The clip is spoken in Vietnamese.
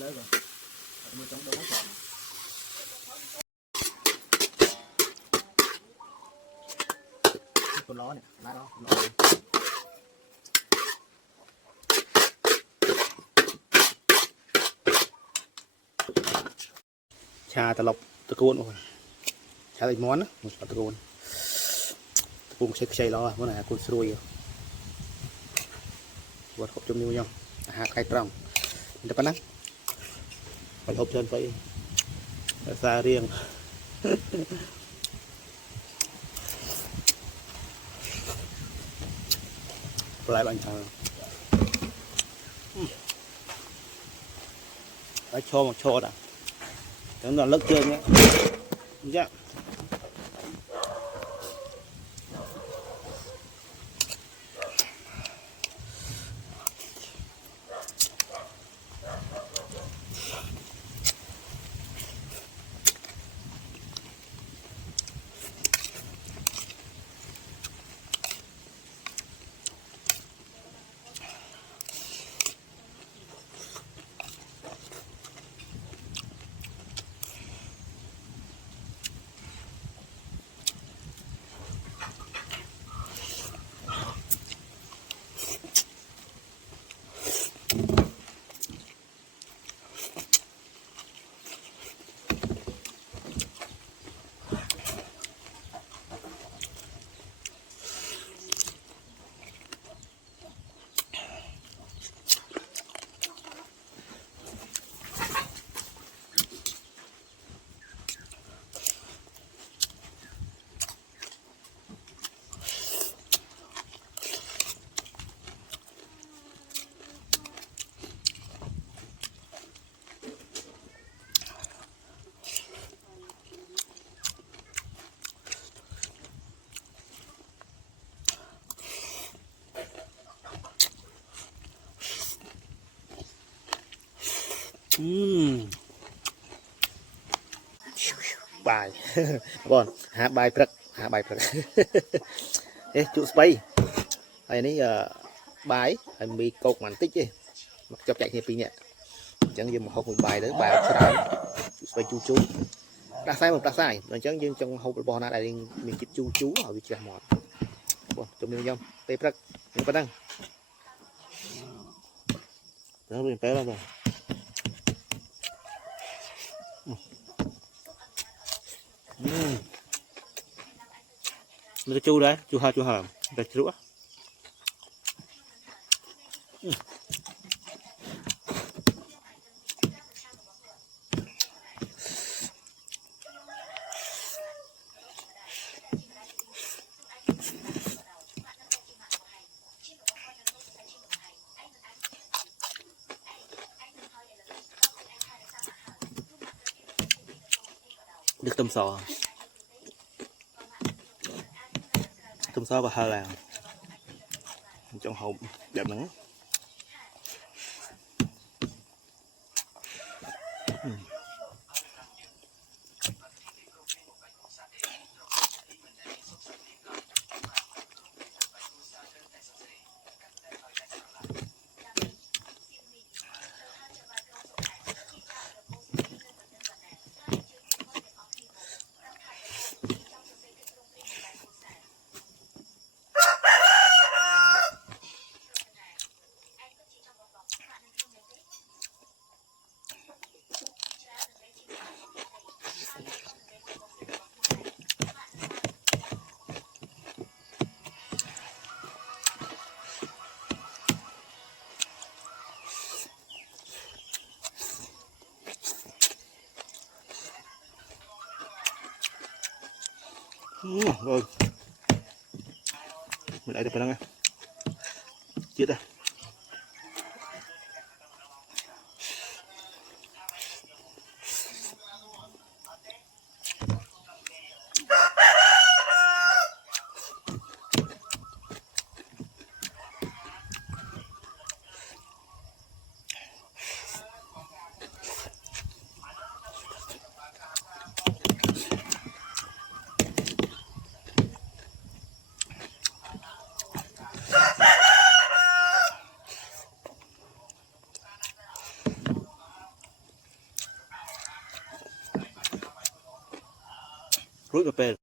lớn rồi mua trong đâu có con ló này lá đó trà tà lộc tà côn rồi trà thành món á một tà côn xây lo món này côn xuôi vượt hộp trong nhau hạ khai trồng người ta bắt phải hộp chân phải xa riêng lại bạn chờ phải cho một cho đã đó là lớp chơi nhé dạ. Bài bon bài prek ê chú spay hay ní bài hay mi cột màn tích đi mặc cho chạy thêm pin nhẹ chẳng dừng một hộp một bài đấy bài chú spay chú đã sai rồi chẳng dừng trong hộp bò na đây mình kịp chú ở vị trí mòn bon trong miếng nhom tê prek những cái đăng nó bị té ra rồi nó chu đấy chu hầm về rũa được tôm sò và hơi là trong hộp đẹp lắm. Rồi mình lại được phải không chết à រួចទៅពេល